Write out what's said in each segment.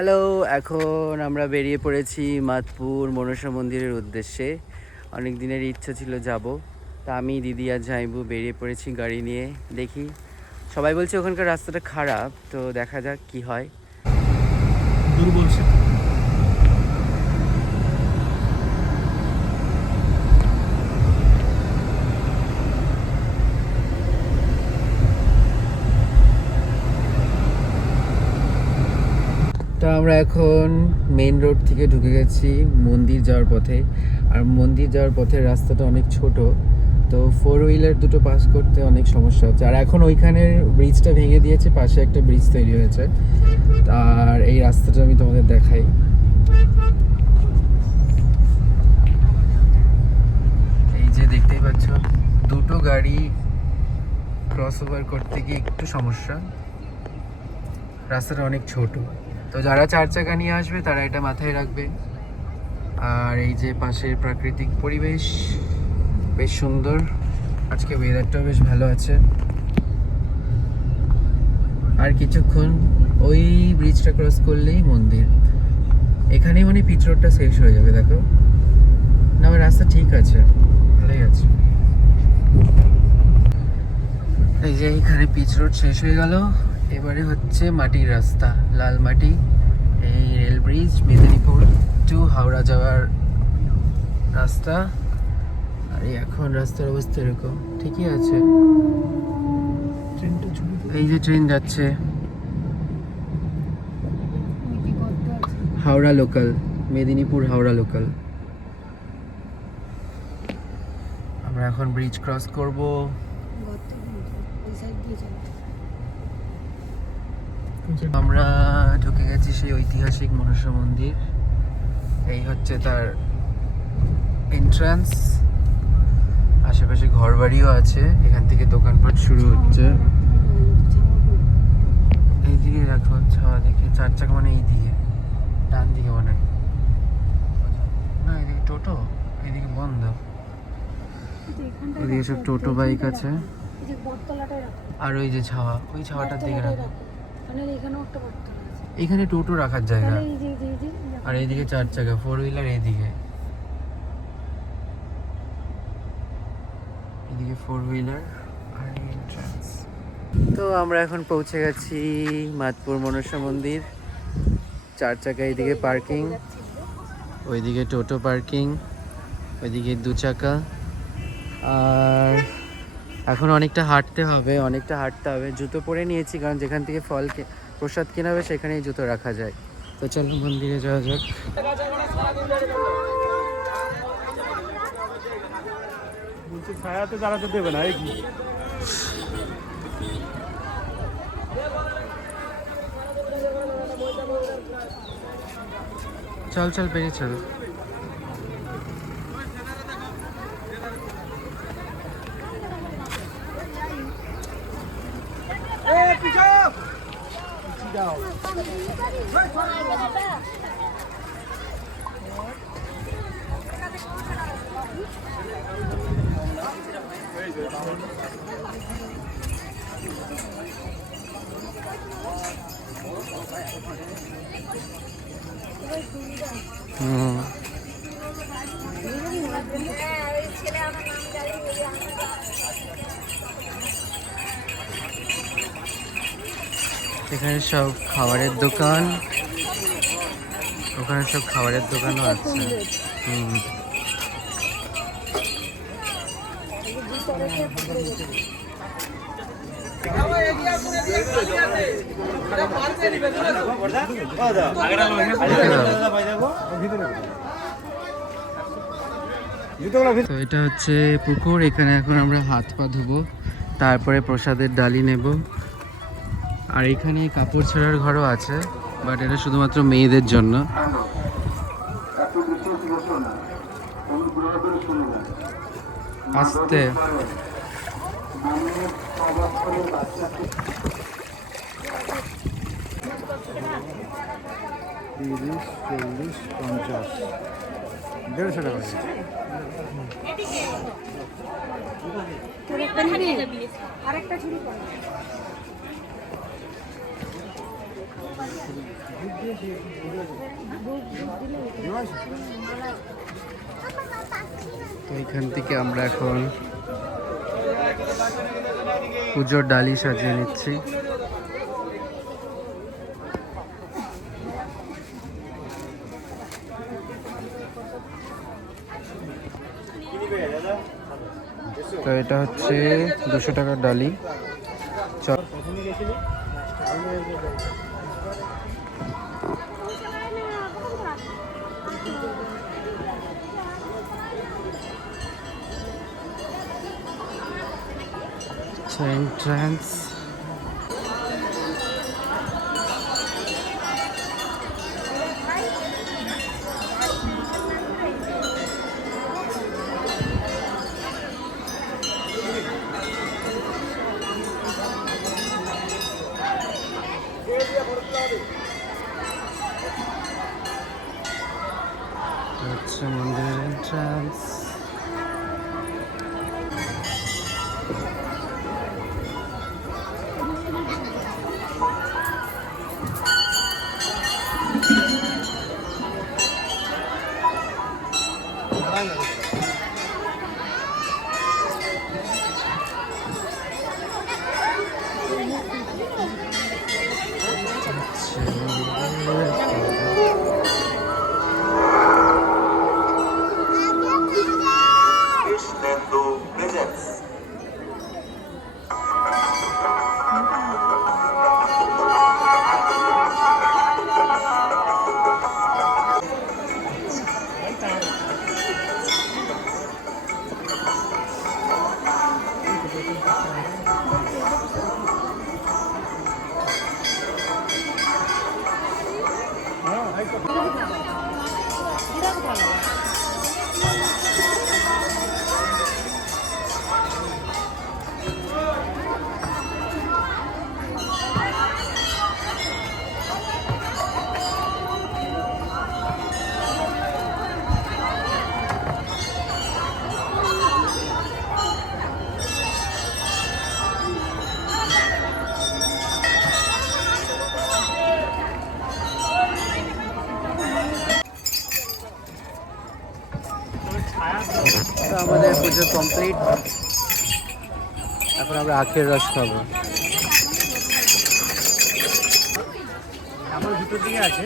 Hello, এখন আমরা বেরিয়ে পড়েছি মাতপুর মনসা মন্দিরের উদ্দেশ্যে। অনেক দিনের ইচ্ছা ছিল যাব, তা আমি দিদি আর জাইবু বেরিয়ে পড়েছি গাড়ি নিয়ে। দেখি, সবাই বলছে ওখানকার রাস্তাটা খারাপ, তো দেখা যাক কি হয়। দুর্বল তো আমরা এখন মেইন রোড থেকে ঢুকে গেছি মন্দির যাওয়ার পথে। আর মন্দির যাওয়ার পথের রাস্তাটা অনেক ছোট, তো 4 হুইলার দুটো পাস করতে অনেক সমস্যা হচ্ছে। আর এখন ওইখানের ব্রিজটা ভেঙে দিয়েছে, পাশে একটা ব্রিজ তৈরি হয়েছে। আর এই রাস্তাটা আমি তোমাদের দেখাই। এই যে দেখতেই পাচ্ছ, দুটো গাড়ি ক্রস ওভার করতে গিয়ে একটু সমস্যা। রাস্তাটা অনেক ছোট, তো যারা 4 চাকা নিয়ে আসবে তারা এটা মাথায় রাখবে। আর এই যে পাশের প্রাকৃতিক পরিবেশ বেশ সুন্দর, আজকে ওয়েদারটাও বেশ ভালো আছে। আর কিছুক্ষণ ওই ব্রিজটা ক্রস করলেই মন্দির। এখানেই মানে পিচ রোডটা শেষ হয়ে যাবে। দেখো না, আমার রাস্তা ঠিক আছে, ভালোই আছে। এই যে এইখানে পিচ রোড শেষ হয়ে গেল, এবারে হচ্ছে মাটির রাস্তা, লাল মাটি। এই rail bridge Medinipur to Howrah যাওয়ার রাস্তা। আর এখন রাস্তার অবস্থা এরকম, ঠিকই আছে। এই যে ট্রেন যাচ্ছে, হাওড়া লোকাল, মেদিনীপুর হাওড়া লোকাল। আমরা এখন ব্রিজ ক্রস করব। আমরা ঢুকে গেছি সেই ঐতিহাসিক মনসা মন্দির। এই হচ্ছে তার এন্ট্রান্স। আশেপাশে ঘরবাড়িও আছে, এখান থেকে দোকানপাট শুরু হচ্ছে। এইদিকে রাখো, ছাওয়া দেখে 4 চাকা মানে এইদিকে ডান দিকে মনে হয় না, এদিকে টোটো, এদিকে বন্ধ। ওইদিকে সব টোটো বাইক আছে। আর ওই যে ছাওয়া, ওই ছাওয়াটার দিকে রাখো। এখানে টোটো রাখার জায়গা। আর এইদিকে 4 চাকা 4 হুইলার, এইদিকে 4 হুইলার আর এন্ট্রান্স। তো আমরা এখন পৌঁছে গেছি মাতপুর মনসা মন্দির। 4 চাকা এইদিকে পার্কিং, ওইদিকে টোটো পার্কিং, ওইদিকে 2 চাকা। আর এখন অনেকটা হাঁটতে হবে, জুতো পরে নিয়েছি, কারণ যেখান থেকে প্রসাদ কেনা হবে সেখানেই জুতো রাখা যায়। তো চলো মন্দিরে যাওয়া যাক। ছায়াতে দাঁড়াতে দেবে না, কি চল চল, বেরিয়ে চল। এখানে সব খাবারের দোকান, ওখানে সব খাবারের দোকানও আছে। তো এটা হচ্ছে পুকুর, এখানে এখন আমরা হাত পা ধুবো, তারপরে প্রসাদের ডালি নেব। আর এখানে কাপড় ছেঁড়ার ঘরও আছে, বাট এটা শুধুমাত্র মেয়েদের জন্য। আস্তে তিরিশ, 40, 50, 150 টাকা। আরেকটা ছুরি তো এখান থেকে আমরা এখন পুজোর ডালি সাজিয়ে নিচ্ছি। তো এটা হচ্ছে 200 টাকার ডালি। চল এন্ট্রান্স। হচ্ছে মন্দিরের এন্ট্রান্স। তো আমাদের পুজো কমপ্লিট। এখন আমরা আখের রস খাবো। আমার ভিতর দিকে আছে,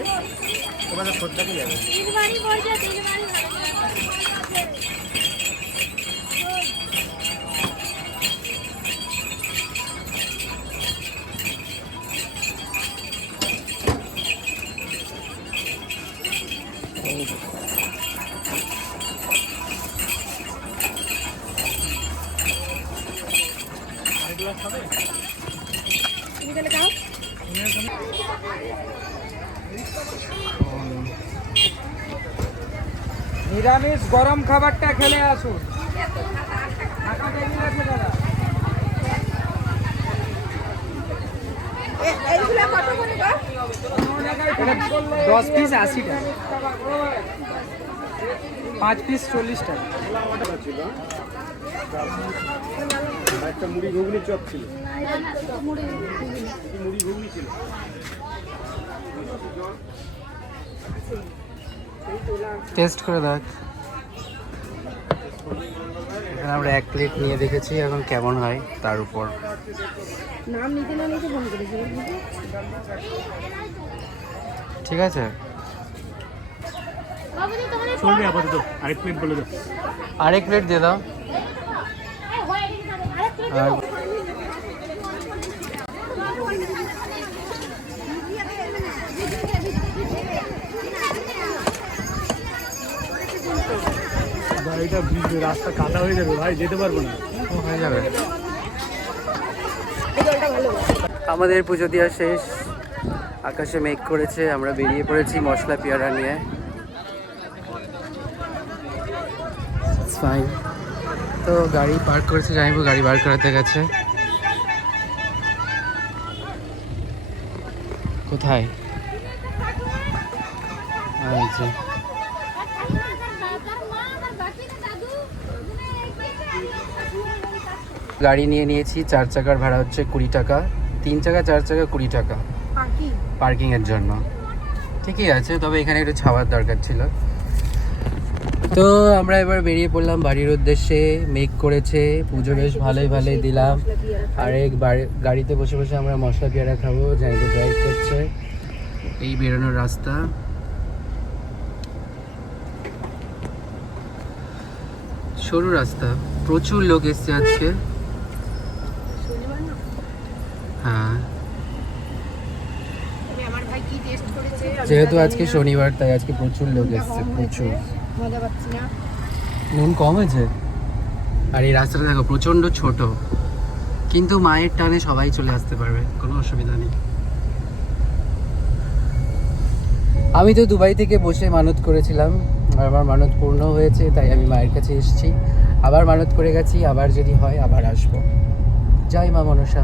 তোমাদের খোঁজটাকে যাবে। নিরামিষ গরম খাবারটা খেলে আসুন। এটা 10 পিস 80 টাকা, 5 পিস 40 টাকা। একটা মুড়ি ঘুগনি চপ ছিল, মুড়ি ঘুগনি ছিল। টেস্ট করে দেখ। এখানে আমরা 1 প্লেট নিয়ে দেখেছি, এখন কেমন হয় তার উপর। নাম নিতে না নিতে ফোন করেছি। ঠিক আছে, চলবে আপাতত। আরেক প্লেট বলে দাও। আরেক প্লেট দিয়ে দাও। আর গাড়িটা রাস্তা কাদা হয়ে যাবে ভাই, যেতে পারবো না। হয়ে যাবে। আমাদের পুজো দেওয়া শেষ, আকাশে মেঘ করেছে, আমরা বেরিয়ে পড়েছি মশলা পেয়ারা নিয়ে। ফাইন। তো গাড়ি পার্ক করেছে, জানিব গাড়ি বার করাতে গেছে। কোথায়? এই যে গাড়ি নিয়ে নিয়েছি, 4 চাকার ভাড়া হচ্ছে 20 টাকা, 3 চাকা 4 চাকা 20 টাকা পার্কিংয়ের জন্য। ঠিকই আছে, তবে এখানে একটু ছাওয়ার দরকার ছিল। তো আমরা এবার বেরিয়ে পড়লাম বাড়ির উদ্দেশ্যে। মেঘ করেছে, পুজো বেশ ভালোই দিলাম। আর এক গাড়িতে বসে বসে আমরা মশলা পেয়ারা খাবো, জানিতে ড্রাইভ করছে। এই বেরোনোর রাস্তা, সরু রাস্তা, প্রচুর লোক এসছে আজকে। হ্যাঁ, আমার ভাই কি টেস্ট করেছে যেহেতু আজকে শনিবার তাই আজকে প্রচুর লোক এসছে, প্রচুর। মজা পাচ্ছি না। নুন কম আছে। আর এই রাস্তাটা দেখো প্রচণ্ড ছোট, কিন্তু মায়ের টানে সবাই চলে আসতে পারবে, কোনো অসুবিধা নেই। আমি তো দুবাই থেকে বসে মানত করেছিলাম, আর আমার মানত পূর্ণ হয়েছে, তাই আমি মায়ের কাছে এসেছি। আবার মানত করে গেছি, আবার যদি হয় আবার আসবো। জয় মা মনসা।